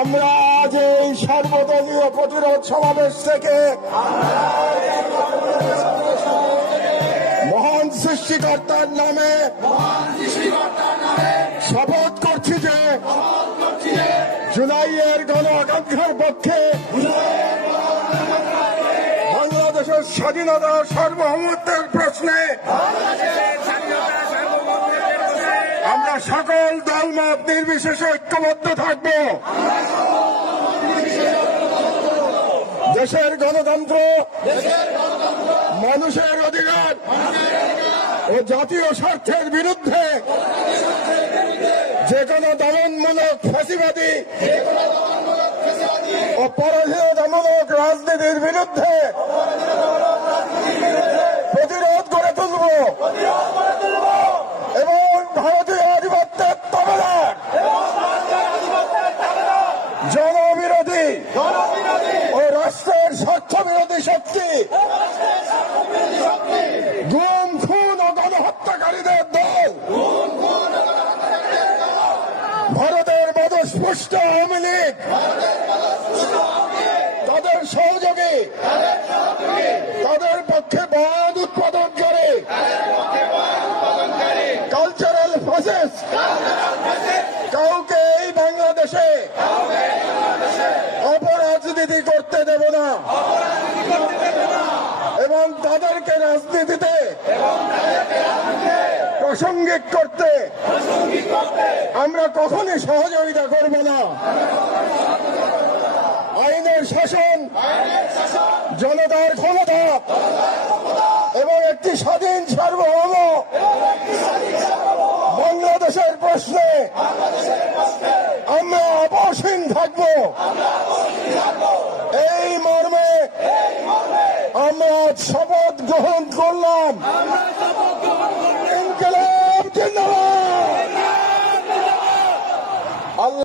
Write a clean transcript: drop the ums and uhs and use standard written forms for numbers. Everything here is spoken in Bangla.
আমরা আজ এই সর্বদলীয় প্রতিরোধ সমাবেশ থেকে মহান সৃষ্টিকর্তার নামে শপথ করছি যে জুলাইয়ের গণ আকাঙ্ক্ষার পক্ষে বাংলাদেশের স্বাধীনতা সার্বভৌমত্বের প্রশ্নে আমরা সকল দলমত নির্বিশেষে ঐক্যবদ্ধ থাকব। দেশের গণতন্ত্র, মানুষের অধিকার ও জাতীয় স্বার্থের বিরুদ্ধে যে কোনো দমনমূলক ফ্যাসিবাদী ও পরাধীনতামূলক রাজনীতির বিরুদ্ধে প্রতিরোধ গড়ে তুলব এবং ভারতীয় আধিপত্যের তবলার জনবিরোধী ও রাষ্ট্রের স্বার্থ বিরোধী শক্তি, গুম খুন ও গণহত্যাকারীদের দল, ভারতের মদস্পুষ্ট আওয়ামী লীগ, তাদের সহযোগী, তাদের পক্ষে বাদ উৎপাদনকারী কালচারাল ফ্যাসিস্ট কাউকে এই বাংলাদেশে অপরাজনীতি করতে দেব না এবং তাদেরকে রাজনীতিতে প্রাসঙ্গিক করতে আমরা কখনই সহযোগিতা করব না। আইনের শাসন, জনতার ক্ষমতা এবং একটি স্বাধীন সার্বভৌম বাংলাদেশের প্রশ্নে আমরা আপোষহীন থাকব। এই মর্মে আমরা শপথ গ্রহণ করলাম। ইনকিলাব